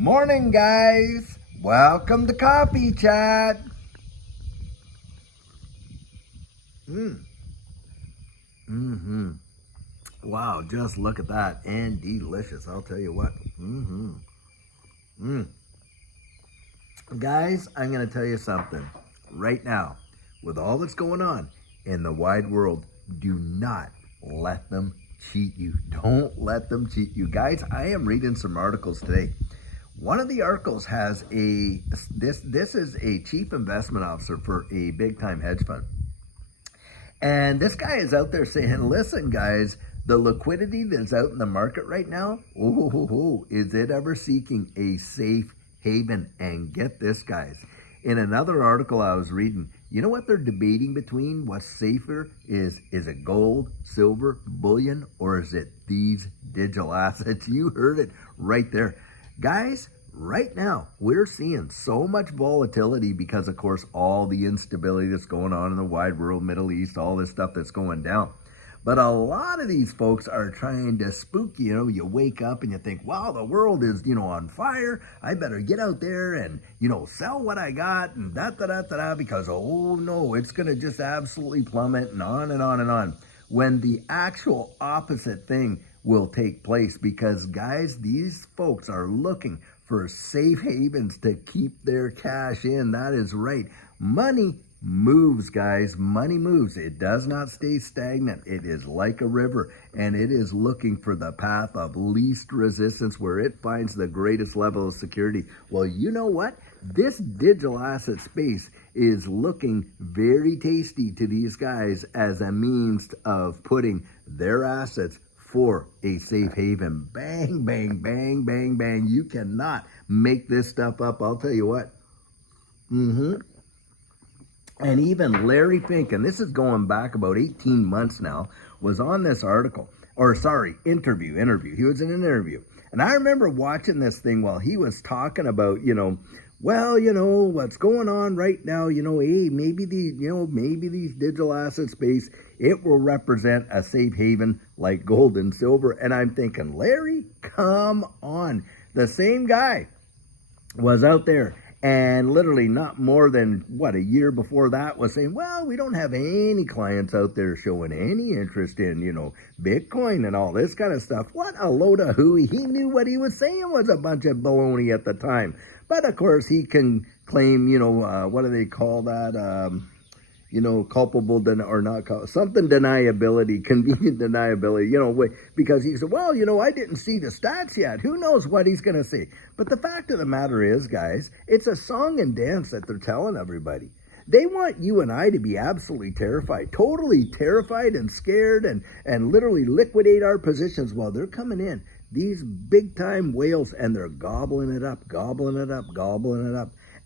Morning, guys. Welcome to Coffee Chat. Wow, just look at that. And delicious, I'll tell you what. Guys, I'm going to tell you something. Right now, with all that's going on in the wide world, do not let them cheat you. Don't let them cheat you. Guys, I am reading some articles today. One of the articles has this is a chief investment officer for a big time hedge fund. And this guy is out there saying, listen, guys, the liquidity that's out in the market right now, is it ever seeking a safe haven? And get this, guys. In another article I was reading, you know what they're debating between? What's safer is it gold, silver, bullion, or is it these digital assets? You heard it right there. Guys, right now, we're seeing so much volatility because, of course, all the instability that's going on in the wide world, Middle East, all this stuff that's going down. But a lot of these folks are trying to spook you. You know, you wake up and you think, wow, the world is, on fire. I better get out there and, sell what I got and da-da-da-da-da because, oh, no, it's going to just absolutely plummet and on and on and on. When the actual opposite thing will take place because, guys, these folks are looking for safe havens to keep their cash in. That is right. Money moves, guys. Money moves. It does not stay stagnant. It is like a river, and it is looking for the path of least resistance where it finds the greatest level of security. Well, you know what? This digital asset space is looking very tasty to these guys as a means of putting their assets for a safe haven. Bang, bang, bang, bang, bang. You cannot make this stuff up. I'll tell you what. And even Larry Fink, and this is going back about 18 months now, was on this interview. He was in an interview. And I remember watching this thing while he was talking about, what's going on right now, hey, maybe these digital asset space, it will represent a safe haven like gold and silver. And I'm thinking, Larry, come on. The same guy was out there and literally not more than, a year before that was saying, well, we don't have any clients out there showing any interest in, Bitcoin and all this kind of stuff. What a load of hooey. He knew what he was saying was a bunch of baloney at the time. But, of course, he can claim, what do they call that? Culpable or not, something deniability, convenient deniability, because he said, well, I didn't see the stats yet. Who knows what he's going to say? But the fact of the matter is, guys, it's a song and dance that they're telling everybody. They want you and I to be absolutely terrified, totally terrified and scared and literally liquidate our positions while they're coming in. These big time whales, and they're gobbling it up,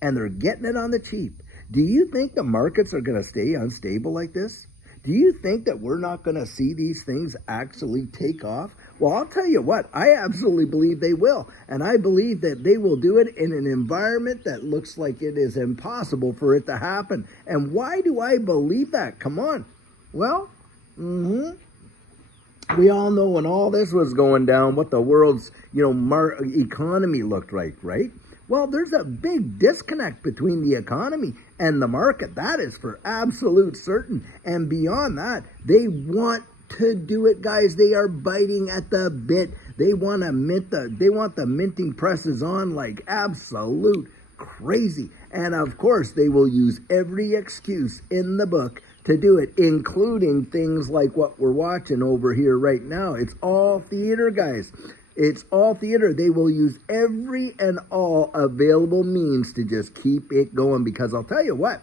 and they're getting it on the cheap. Do you think the markets are going to stay unstable like this? Do you think that we're not going to see these things actually take off? Well, I'll tell you what, I absolutely believe they will. And I believe that they will do it in an environment that looks like it is impossible for it to happen. And why do I believe that? Come on. Well, we all know when all this was going down, what the world's, economy looked like, right? Well, there's a big disconnect between the economy and the market. That is for absolute certain. And beyond that, they want to do it, guys. They are biting at the bit. They want the minting presses on like absolute crazy. And of course, they will use every excuse in the book to do it, including things like what we're watching over here right now. It's all theater, guys. It's all theater. They will use every and all available means to just keep it going. Because I'll tell you what,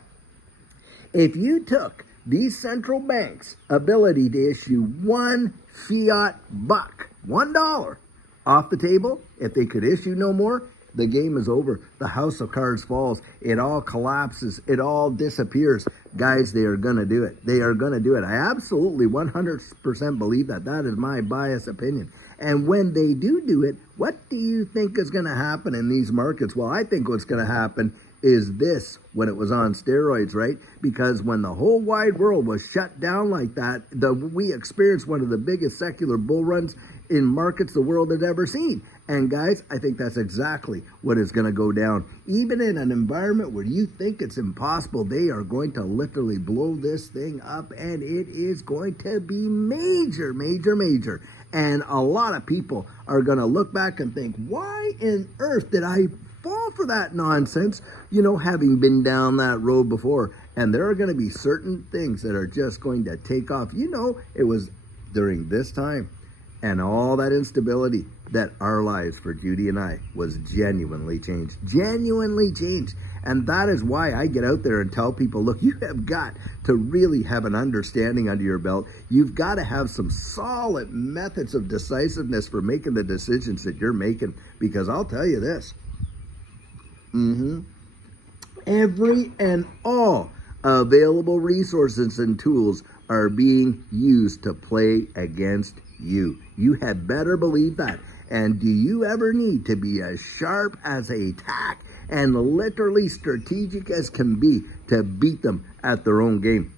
if you took these central banks' ability to issue one fiat buck, $1 off the table, if they could issue no more, the game is over. The house of cards falls. It all collapses. It all disappears. Guys, they are going to do it. They are going to do it. I absolutely 100% believe that. That is my biased opinion. And when they do it, what do you think is going to happen in these markets? Well, I think what's going to happen is this when it was on steroids, right? Because when the whole wide world was shut down like that, we experienced one of the biggest secular bull runs in markets the world had ever seen. And guys, I think that's exactly what is going to go down. Even in an environment where you think it's impossible, they are going to literally blow this thing up, and it is going to be major, major, major. And a lot of people are going to look back and think, why in earth did I fall for that nonsense, having been down that road before? And there are going to be certain things that are just going to take off. It was during this time and all that instability that our lives, for Judy and I, was genuinely changed. Genuinely changed. And that is why I get out there and tell people, look, you have got to really have an understanding under your belt. You've got to have some solid methods of decisiveness for making the decisions that you're making. Because I'll tell you this, every and all available resources and tools are being used to play against you. You had better believe that. And do you ever need to be as sharp as a tack and literally strategic as can be to beat them at their own game?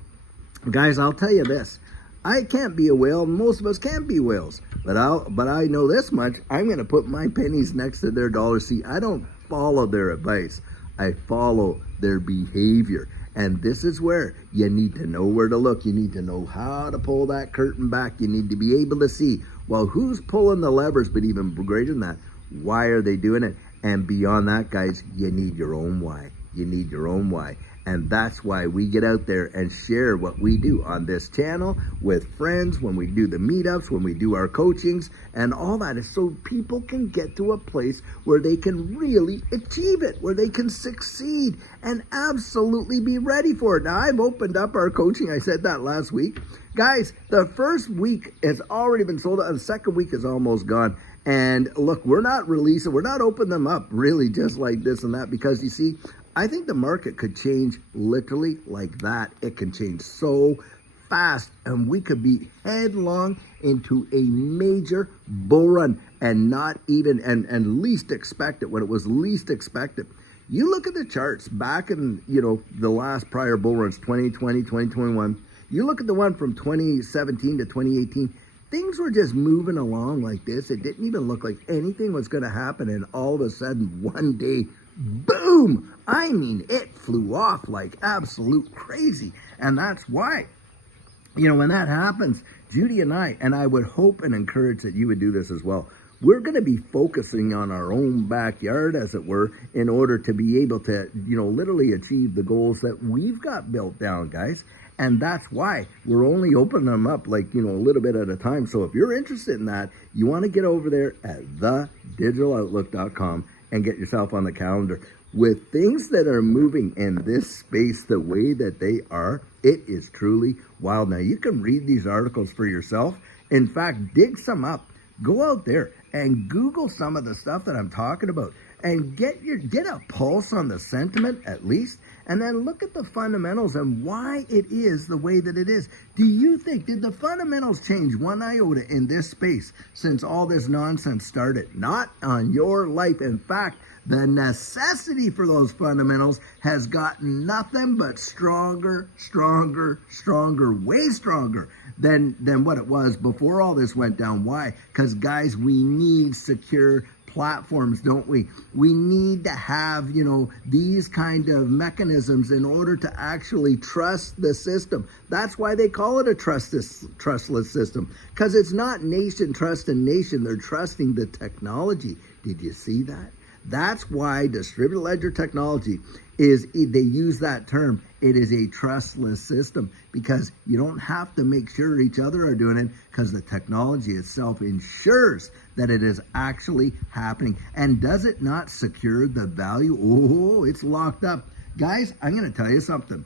Guys, I'll tell you this. I can't be a whale. Most of us can't be whales. But I know this much. I'm going to put my pennies next to their dollars. See, I don't follow their advice. I follow their behavior. And this is where you need to know where to look. You need to know how to pull that curtain back. You need to be able to see, well, who's pulling the levers, but even greater than that, why are they doing it? And beyond that, guys, you need your own why. You need your own why. And that's why we get out there and share what we do on this channel with friends, when we do the meetups, when we do our coachings, and all that is so people can get to a place where they can really achieve it, where they can succeed and absolutely be ready for it. Now, I've opened up our coaching. I said that last week. Guys, the first week has already been sold out. The second week is almost gone. And look, we're not opening them up really just like this and that, because you see, I think the market could change literally like that. It can change so fast, and we could be headlong into a major bull run and not even, and least expect it when it was least expected. You look at the charts back in, the last prior bull runs, 2020, 2021. You look at the one from 2017 to 2018. Things were just moving along like this. It didn't even look like anything was going to happen. And all of a sudden, one day, boom! I mean, it flew off like absolute crazy. And that's why, when that happens, Judy and I would hope and encourage that you would do this as well. We're going to be focusing on our own backyard, as it were, in order to be able to, literally achieve the goals that we've got built down, guys. And that's why we're only opening them up like, a little bit at a time. So if you're interested in that, you want to get over there at thedigital.outlook.com and get yourself on the calendar. With things that are moving in this space the way that they are, it is truly wild. Now, you can read these articles for yourself. In fact, dig some up. Go out there and Google some of the stuff that I'm talking about and get a pulse on the sentiment at least, and then look at the fundamentals and why it is the way that it is. Do you think, did the fundamentals change one iota in this space since all this nonsense started? Not on your life. In fact, the necessity for those fundamentals has gotten nothing but stronger, stronger, stronger, way stronger than what it was before all this went down. Why? Because, guys, we need secure platforms, don't we? We need to have, these kind of mechanisms in order to actually trust the system. That's why they call it a trustless system, because it's not nation trusting nation. They're trusting the technology. Did you see that? That's why distributed ledger technology they use that term. It is a trustless system, because you don't have to make sure each other are doing it, because the technology itself ensures that it is actually happening. And does it not secure the value? Oh, it's locked up. Guys, I'm going to tell you something.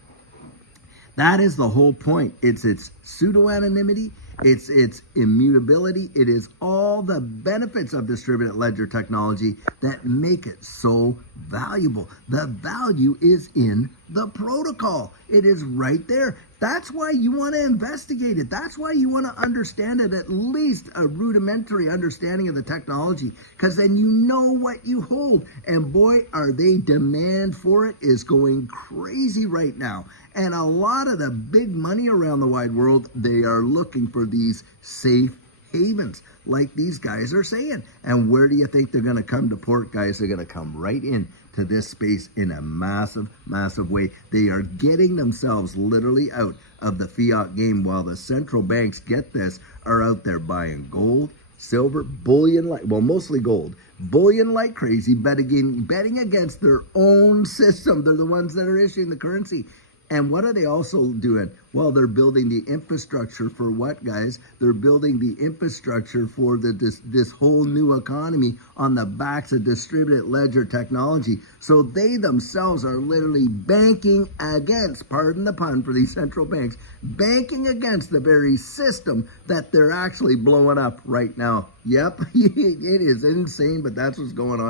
That is the whole point. It's pseudo-anonymity. It's immutability. It is all the benefits of distributed ledger technology that make it so valuable. The value is in the protocol. It is right there. That's why you want to investigate it. That's why you want to understand it, at least a rudimentary understanding of the technology, because then you know what you hold. And boy, are they, demand for it is going crazy right now. And a lot of the big money around the wide world, they are looking for these safe havens, like these guys are saying. And where do you think they're going to come to port, guys? They're going to come right in to this space in a massive, massive way. They are getting themselves literally out of the fiat game, while the central banks, get this, are out there buying gold, silver, bullion, mostly gold, bullion like crazy, betting against their own system. They're the ones that are issuing the currency. And what are they also doing? Well, they're building the infrastructure for what, guys? They're building the infrastructure for this whole new economy on the backs of distributed ledger technology. So they themselves are literally banking against, pardon the pun for these central banks, banking against the very system that they're actually blowing up right now. Yep, it is insane, but that's what's going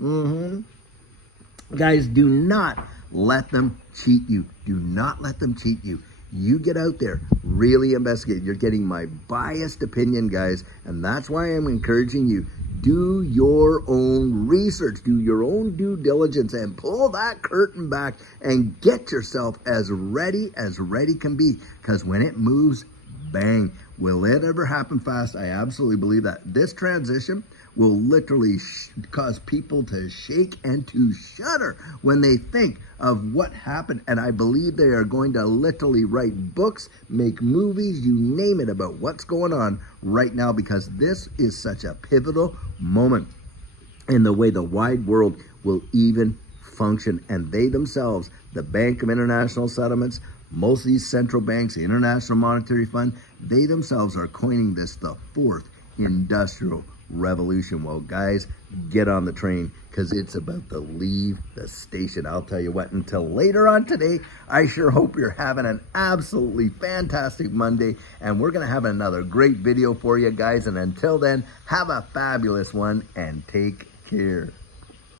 on. Guys, do not let them cheat you. Do not let them cheat you. You get out there, really investigate. You're getting my biased opinion, guys, and that's why I'm encouraging you. Do your own research, do your own due diligence, and pull that curtain back and get yourself as ready can be. Because when it moves, bang. Will it ever happen fast? I absolutely believe that. This transition will literally cause people to shake and to shudder when they think of what happened. And I believe they are going to literally write books, make movies, you name it, about what's going on right now, because this is such a pivotal moment in the way the wide world will even function. And they themselves, the Bank of International Settlements, most of these central banks, the International Monetary Fund, they themselves are coining this the fourth industrial revolution. Well, guys, get on the train, because it's about to leave the station. I'll tell you what, until later on today, I sure hope you're having an absolutely fantastic Monday, and we're going to have another great video for you guys. And until then, have a fabulous one and take care.